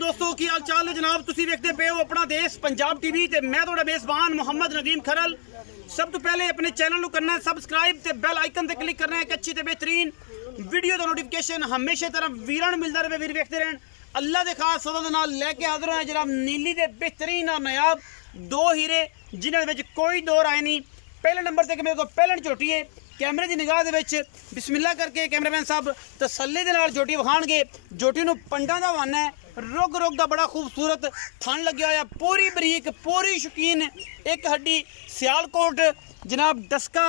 दोस्तों की हाल चाल है जनाब। तुसी देखते पे हो अपना देश पंजाब टीवी ते मैं थोड़ा मेजबान मोहम्मद नदीम खरल। सब तो पहले अपने चैनल को करना है सबसक्राइब ते बेल आइकन ते क्लिक करना है एक अच्छी ते बेहतरीन वीडियो का नोटिफिकेशन हमेशा तरह वीरान मिलता रहे। वीर देखते रहन अल्लाह के खास सदा दे नाल लेके हाजिर है जनाब नीली दे बेहतरीन और नायाब दो हीरे जिन्हां दे विच कोई दो राय नहीं। पहले नंबर ते मेरे को पहलन झोटी है कैमरे की निगाह दे विच बिस्मिल्लाह करके कैमरामैन साहब तसल्ली दे नाल झोटी विखाणगे। झोटी नूं पंडां दा वाना है, रुग रुग दा बड़ा खूबसूरत थन लग्या होया, पूरी बरीक पूरी शौकीन एक हड्डी सियालकोट जनाब डस्का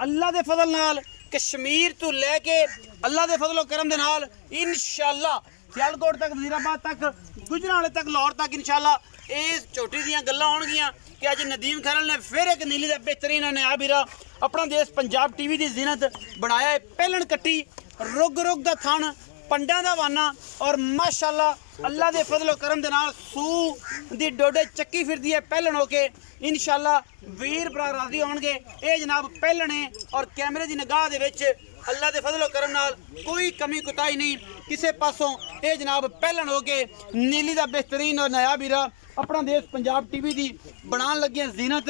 अल्लाह दे फजल नाल कश्मीर तो लैके अल्लाह दे फजलो करम दे नाल इंशाअल्लाह सियालकोट तक वजीराबाद तक गुजरावाले तक लाहौर तक इंशाअल्लाह इस झोटी दीयां गल्लां होणगियां कि अज नदीम खरल ने फिर एक नीली दा बेहतरीन नया बीरा अपना देश पंजाब टीवी की जीनत बनाया है। पहलन कट्टी रुग रुग दा थन पंडा दा वाना और माशाअल्लाह अल्लाह दे फजलो करम दे नाल सू दी डोडे चक्की फिरदी है पहलन होके इंशाअल्लाह वीर भरा राजी होणगे। ये जनाब पहलन है और कैमरे की निगाह दे विच अल्लाह दे फजलो करम नाल कोई कमी कुताही नहीं किसी पासों। ये जनाब पहलन होके नीली दा बेहतरीन और नया बीरा अपना देश पंजाब टीवी की बनान लगे जीनत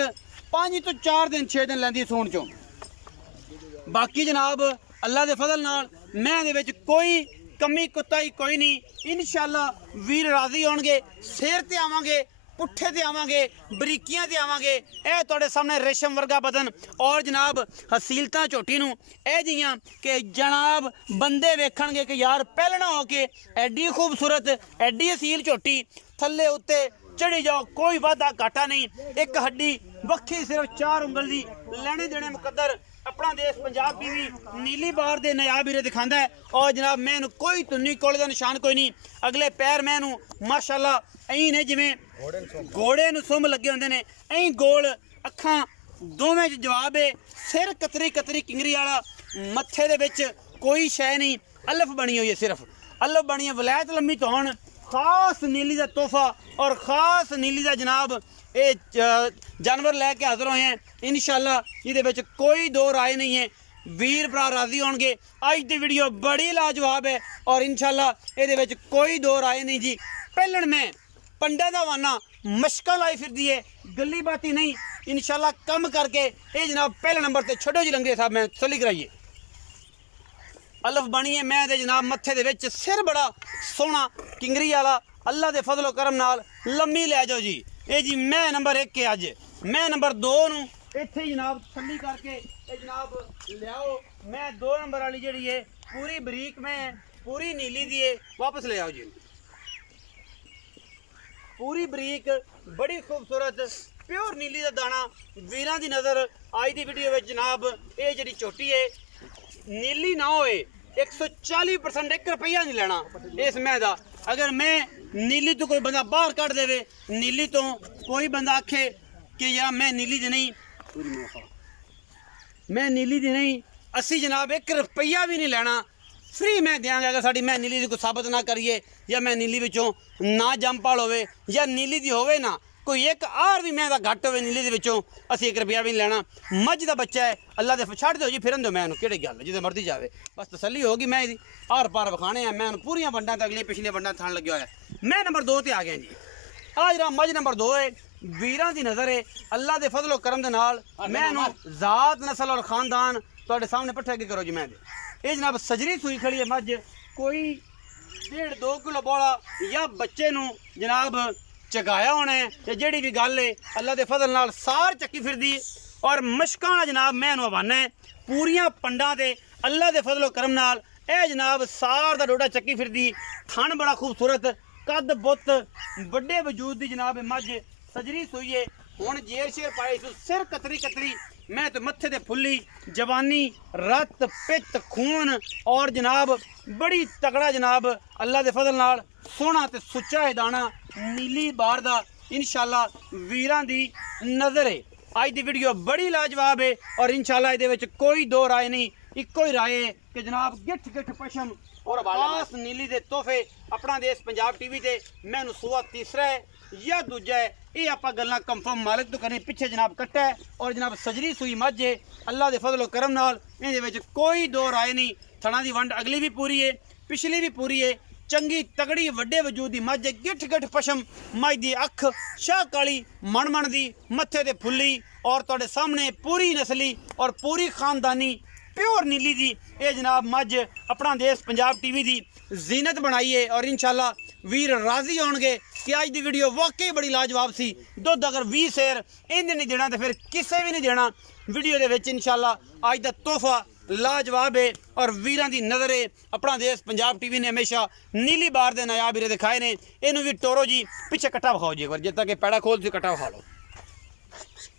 5 तो 4 दिन 6 दिन लैंदी सूण चों। बाकी जनाब अल्लाह दे फजल नाल मैं दे विच कोई कमी कुताही कोई नहीं। इंशाअल्लाह वीर राजी होणगे। सिर ते आवांगे पुट्ठे ते आवांगे बरीकियां ते आवांगे। ए तुहाडे सामने रेशम वर्गा बदन और जनाब हसीलतां झोटी नूं ए जियां कि जनाब बंदे वेखणगे कि यार पहलना हो के एडी खूबसूरत एडी हसील झोटी थल्ले उत्ते चढ़ी जाओ कोई वादा घाटा नहीं। एक हड्डी वक्खी सिर्फ 4 उंगल दी लेने देने मुकद्दर अपना देश पंजाब टीवी नीली बार दे नया बीरे दिखांदा है। और जनाब मैं कोई तुन्नी कोले का निशान कोई नहीं। अगले पैर मैं माशाअल्लाह ऐं ने जिवें घोड़े नूं सुम लगे होंदे ने ऐं गोल अखां दोवें च जवाब है। सिर कतरी कतरी किंगरी वाला मत्थे दे विच कोई शै नहीं अलफ बनी हुई है सिर्फ अलफ बनी है। वलैत लम्मी तौण खास नीली का तोहफा और ख़ास नीली का जनाब ये जानवर लैके हाजिर होए हैं इंशाअल्लाह। ये कोई दो राय नहीं है। वीर भरा राजी होणगे। अज की वीडियो बड़ी लाजवाब है और इंशाअल्लाह ये कोई दो राय नहीं जी। पहलन मैं पंडा दा वाना मशका लाई फिरदी है गली बाती नहीं इंशाअल्लाह कम करके ये जनाब पहले नंबर पर छोड़ो जी लंगे साहब मैं तसल्ली कराइए अलफ बनी है। मैं दे जनाब मत्थे दे विच सिर बड़ा सोहना किंगरी वाला अल्लाह दे फजलो करम नाल लम्मी लै जाओ जी। ये जी मैं नंबर 1 के अज मैं नंबर 2 नूं इत्थे जनाब तसल्ली करके ये जनाब लियाओ। मैं 2 नंबर वाली जिहड़ी है पूरी बरीक में पूरी नीली दी है वापस ले आओ जी। पूरी बरीक बड़ी खूबसूरत प्योर नीली का दाना वीरां दी नज़र आज की वीडियो में जनाब ये जिहड़ी झोटी है नीली ना होए 140% 1 रुपया नहीं लेना इस मैं दा। अगर मैं नीली तो कोई बंदा बाहर कट देवे नीली तो कोई बंदा आखे कि यार मैं नीली दी नहीं मैं नीली दी नहीं असी जनाब 1 रुपया भी नहीं लेना फ्री मैं देंगे। अगर साड़ी मैं नीली दी को साबित ना करिए या मैं नीली विचों ना जंपाल होवे या नीली दी होवे ना कोई एक आर भी मैं घट हो नीली विचों असी 1 रुपया भी नहीं लेना। मझ का बच्चा है अल्लाह दे छड़ दो जी फिरन दो मैं कि गल जिते मर्जी जाए बस तसल्ली होगी। मैं आर पार विखाने हैं मैं पूरिया वंडा अगलिया पिछलिया वंडा थान लगे हुआ है। मैं नंबर 2 ते आ गया जी। आ जरा मझ नंबर 2 है वीरां दी नज़र है अल्लाह दे फजलो करम दे नाल मैं जात नस्ल और खानदान तुहाडे सामने पट्ठे के करो जी। मैं ये जनाब सजरी सूई खड़ी है मझ कोई 1.5-2 किलो बोला या बच्चे नूं जनाब चगाया होना है या जिहड़ी भी गल है अल्लाह दे फजल नाल सार चक्की फिरदी और मशकां जनाब मैं हवाना है पूरियां पंडां ते अल्लाह दे फजलो करम नाल ए जनाब सार दा डोडा चक्की फिरदी थन बड़ा खूबसूरत कद बुत बड़े वजूद दी जनाब मझ सजरी सूई है। हुण जेर शेर पाए सिर कतरी कतरी मैं तो मत्थे ते फुल्ली जवानी रत पित्त खून और जनाब बड़ी तगड़ा जनाब अल्लाह दे फजल नाल सोहना ते सुच्चा है दाना नीली बार दा इंशाअल्लाह वीरां दी नज़र है। आज की वीडियो बड़ी लाजवाब है और इंशाअल्लाह इहदे विच कोई दो राय नहीं इको ही राय है कि जनाब गिठ गिठ पशम और खास नीली दे तोहफे अपना देश पंजाब टीवी ते मैनू सूआ तीसरा है या दूजा है ये आप गल्लां कंफर्म मालिक तो करनी पिछे जनाब कट्टा है और जनाब सजरी सूई मझ है अल्लाह दे फजलो करम नाल इहदे विच कोई दो राय नहीं। थणा दी वंड अगली भी पूरी है पिछली भी पूरी है चंगी तगड़ी वड्डे वजूद दी मझ गिठ गिठ पशम मझ दी अख शाह काली मन मन दी मत्थे ते फुल्ली और तुहाडे सामने पूरी नस्ली और पूरी खानदानी प्योर नीली दी ये जनाब मझ अपना देश पंजाब टीवी दी जीनत बनाई है। और इंशाल्लाह वीर राजी होणगे कि अज दी वीडियो वाकई बड़ी लाजवाब सी। दुध अगर 20 सेर इंज नहीं देना तो फिर किसे भी नहीं देना। वीडियो दे विच इंशाल्लाह अज दा तोहफा लाजवाब है और वीरां दी नज़र है। अपना देश पंजाब टीवी ने हमेशा नीली बार दे नायाब हीरे दिखाए ने। इनू भी टोरो जी पिछे कट्टा विखाओ जी, एक बार जितना कि पैड़ा खोल सी कट्टा विखा लो।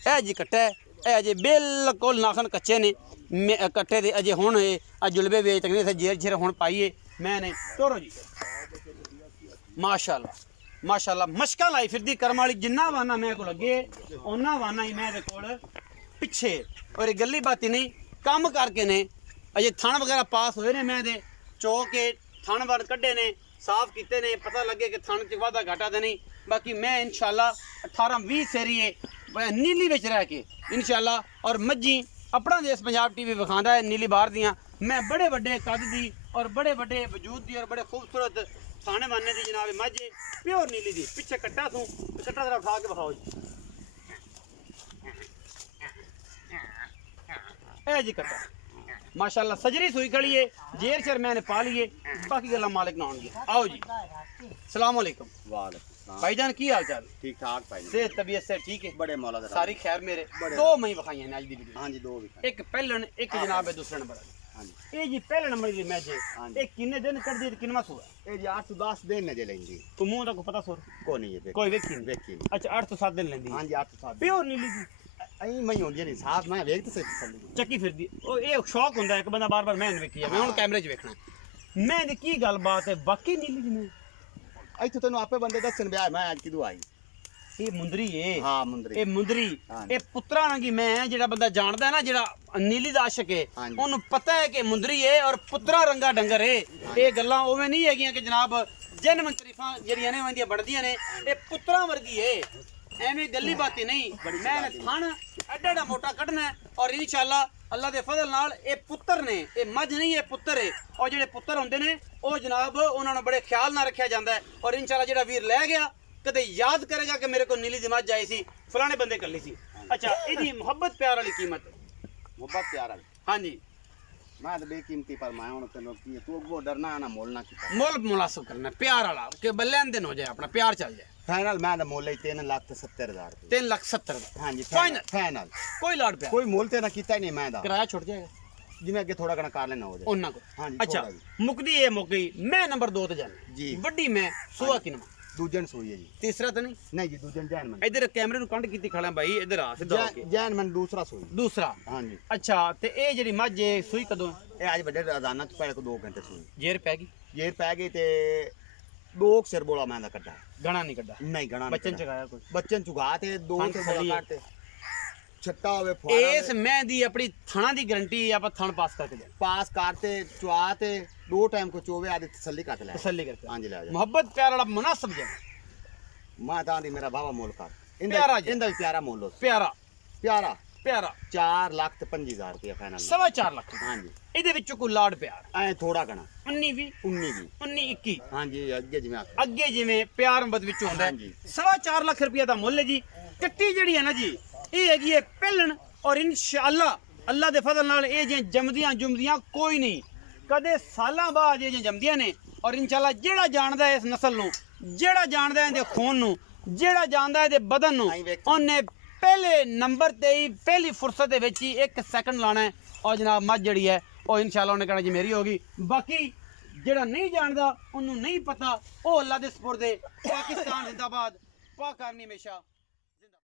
ए जी कट्टा है, ए अजे बिल्कुल नाखन कच्चे ने कट्टे दे अजे हुण जुलबे वेच तक नहीं जेर जेर हुण पाईए मैंने टोरो जी माशाल्लाह माशाल्लाह मशकां लाई फिरदी करम वाली। जिन्ना वाना मैं को लगे उन्ना वाना ही मैं कोल पिछे और गली बाती नहीं काम करके ने अजे थण वगैरह पास होए ने मैं दे चो के थण वर कड्डे ने साफ किते ने पता लगे कि थण च वाधा घाटा तो नहीं। बाकी मैं इंशाल्लाह 18-20 सेरिए नीली विच रह के इंशाल्लाह और मज्जी अपना देश पंजाब टीवी विखांदा है नीली बार दियां। मैं बड़े बड़े कद दी और बड़े बड़े वजूद दी और बड़े खूबसूरत थाने माने दी जनाब मझ प्योर नीली दी। पिछे कट्टा तू कट्टा जरा उठा के विखाओ जी। ए जी कट्टा माशाल्लाह सजरी सुई खड़ी है जेर शेर मैंने पा लिए। बाकी गल्लां मालिक ना होंगी। आओ जी सलाम अलैकुम। वालेकुम भाईजान की हाल चाल? ठीक ठाक भाई, सेहत तबीयत से ठीक है? बड़े मौला दा सारी खैर मेरे। दो मई विखाई हैं अज दी वीडियो। हां जी दो भी। एक पहलन एक जनाब है दूसरे नंबर। हां जी ए जी पहले नंबर दी मैच है। एक किन्ने दिन कर दी किनवा सुआ? ए जी 8 to 10 दिन ने जे लेंदी। तू मुंह दा को पता सुर को नहीं है कोई वेखी नहीं? देखी अच्छा 8 to 7 दिन लेंदी। हां जी 8 to 7 प्योर नीली दी आई मई होंदी नहीं साफ मैं वेख तो सही ਚੱਕੀ ਫਿਰਦੀ। ਉਹ ਇਹ ਸ਼ੌਕ ਹੁੰਦਾ ਇੱਕ ਬੰਦਾ ਬਾਰ-ਬਾਰ ਮੈਂ ਵੇਖੀ ਜਾਵੇ ਹੁਣ ਕੈਮਰੇ 'ਚ ਵੇਖਣਾ ਮੈਂ ਦੀ ਕੀ ਗੱਲਬਾਤ ਹੈ ਬਾਕੀ ਨੀਲੀ ਜਿਵੇਂ ਇੱਥੇ ਤੈਨੂੰ ਆਪੇ ਬੰਦੇ ਦੱਸਣ ਬਿਆ ਮੈਂ ਅੱਜ ਕਿਦੋਂ ਆਈ। ਇਹ ਮੁੰਦਰੀ ਏ। ਹਾਂ ਮੁੰਦਰੀ ਇਹ ਮੁੰਦਰੀ ਇਹ ਪੁੱਤਰਾ ਰੰਗੀ ਮੈਂ ਜਿਹੜਾ ਬੰਦਾ ਜਾਣਦਾ ਨਾ ਜਿਹੜਾ ਨੀਲੀ ਦਾ ਆਸ਼ਿਕ ਹੈ ਉਹਨੂੰ ਪਤਾ ਹੈ ਕਿ ਮੁੰਦਰੀ ਏ ਔਰ ਪੁੱਤਰਾ ਰੰਗਾ ਡੰਗਰ ਏ। ਇਹ ਗੱਲਾਂ ਉਵੇਂ ਨਹੀਂ ਹੈਗੀਆਂ ਕਿ ਜਨਾਬ ਜਨਮ ਤਰੀਫਾਂ ਜਿਹੜੀਆਂ ਨੇ ਉਹਦੀਆਂ ਬਣਦੀਆਂ ਨੇ। ਇਹ ਪੁੱਤਰਾ ਵਰਗੀ ਏ ਐਵੇਂ गली बातें नहीं। मैं थन एडा मोटा कढ़ना और इंशाल्लाह अल्लाह के फजल नाल ये पुत्र ने ये मझ नहीं ये पुत्र है। और जेडे पुत्र होंदे ने वो जनाब उन्होंने बड़े ख्याल नाल रखा जाता है। और इंशाल्लाह जेड़ा वीर लै गया कदे याद करेगा कि मेरे को नीली दी मझ आई सी फलाने बंदे कल्ली सी। अच्छा इहदी मुहब्बत प्यार वाली कीमत मोहब्बत प्यार वाली। हाँ जी मैं तो बेकीमती पर मैं हुन तैਨੂੰ की तू वो डरना ना मोल ना की मोल मुनासिब करना प्यार वाला कि बल्लेन दिन हो जाए अपना प्यार चल जाए। फाइनल मैं तो मोल 3,70,000 3,70,000 हां जी फाइनल फाइनल कोई लाड़ प्यार कोई मोल ते ना कीता ही नहीं मैं दा किराया छुट जाएगा जिवें अगे थोड़ा घना कर लेना हो जाए ਉਹਨਾਂ ਕੋ। हाँ जी ਅੱਛਾ थोड़ा जी। ਮੁਕਦੀ ਇਹ ਮੁੱਕ ਗਈ। ਮੈਂ ਨੰਬਰ 2 ਤੇ ਜਾਣਾ जी ਵੱਡੀ ਮੈਂ ਸੁਆ ਕਿਨਵਾ दूजन सोई है जी। ਤੀਸਰਾ ਤਾਂ ਨਹੀਂ नहीं जी दूजन जैन मन ਇਧਰ ਕੈਮਰੇ ਨੂੰ ਕੰਡ ਕੀਤੀ ਖੜਾ ਭਾਈ ਇਧਰ ਆ ਸਿੱਧਾ ਹੋ ਕੇ। जैन मन दूसरा सोई। ਦੂਸਰਾ हाँ जी ਅੱਛਾ ਤੇ ਇਹ ਜਿਹੜੀ ਮੱਝ ਏ ਸੂਈ ਕਦੋਂ ये आज बड़े अदाना तो पहले को 2 घंटे सोई ਜੇਰ ਪੈ ਗਈ? ये पै गई ते 2 सिर बोला मैं दा कड्डा ਗਣਾ ਨਹੀਂ ਕੱਢਾ नहीं गणा ਬੱਚਨ ਚਗਾਇਆ ਕੋਈ बच्चन चुगा ते 2 थन सिर सड़ी बोला है। काटते छट्टा होवे फुआरा ਇਸ ਮੈਂ ਦੀ ਆਪਣੀ ਥਣਾ ਦੀ ਗਾਰੰਟੀ ਆਪਾਂ ਥਣ ਪਾਸ ਕਰਕੇ ਦੇ पास करते चुआ ते 2 टाइम को चोवे आदि तसल्ली काट ले। ਤਸੱਲੀ ਕਰਕੇ। हां जी ले जा ਮੁਹੱਬਤ प्यार वाला मुनासिब जे मैं तांदी मेरा बाबा मोल कर प्यारा जी। इंदा भी प्यारा मोल हो प्यारा प्यारा प्यारा 4,25,000 रुपया फाइनल 4.5 ਲੱਖ हां जी ਇਹਦੇ ਵਿੱਚੋਂ ਕੋਈ ਲਾੜ ਪਿਆਰ ऐ थोड़ा घना 19 20 19 भी 19 21 हां जी अगे जिवें आख ਅੱਗੇ ਜਿਵੇਂ ਪਿਆਰ ਮੁਹੱਬਤ ਵਿੱਚ ਹੁੰਦਾ ਹੈ। ਹਾਂਜੀ। 4.5 ਲੱਖ ਰੁਪਏ ਦਾ ਮੁੱਲ ਹੈ ਜੀ। ਕੱਟੀ ਜਿਹੜੀ ਹੈ ਨਾ ਜੀ ਇਹ ਹੈਗੀ ਹੈ ਪਹਿਲਣ ਔਰ ਇਨਸ਼ਾਅੱਲਾ ਅੱਲਾ ਦੇ ਫਜ਼ਲ ਨਾਲ ਇਹ ਜੇ ਜੰਮਦੀਆਂ ਜੁਮਦੀਆਂ ਕੋਈ ਨਹੀਂ ਕਦੇ ਸਾਲਾਂ ਬਾਅਦ ਇਹ ਜੇ ਜੰਮਦੀਆਂ ਨੇ। ਔਰ ਇਨਸ਼ਾਅੱਲਾ ਜਿਹੜਾ ਜਾਣਦਾ ਇਸ ਨਸਲ ਨੂੰ ਜਿਹੜਾ ਜਾਣਦਾ ਇਹਦੇ ਖੂਨ ਨੂੰ ਜਿਹੜਾ ਜਾਣਦਾ ਇਹਦੇ ਬਦਨ ਨੂੰ ਉਹਨੇ ਪਹਿਲੇ ਨੰਬਰ ਤੇ ਹੀ ਪਹਿਲੀ ਫੁਰਸਤ ਦੇ ਵਿੱਚ ਹੀ 1 ਸੈਕਿੰਡ ਲਾਣਾ ਹੈ। ਔਰ ਜਨਾਬ ਮੱਝ ਜਿਹੜੀ ਹੈ ਉਹ ਇਨਸ਼ਾਅੱਲਾ ਉਹਨੇ ਕਹਿਣਾ ਜੀ ਮੇਰੀ ਹੋਗੀ। ਬਾਕੀ ਜਿਹੜਾ ਨਹੀਂ ਜਾਣਦਾ ਉਹਨੂੰ ਨਹੀਂ ਪਤਾ ਉਹ ਅੱਲਾ ਦੇ ਸਪੁਰਦ ਹੈ। ਪਾਕਿਸਤਾਨ ਜ਼ਿੰਦਾਬਾਦ ਪਾਕ ਆਰਮੀ ਹਮੇਸ਼ਾ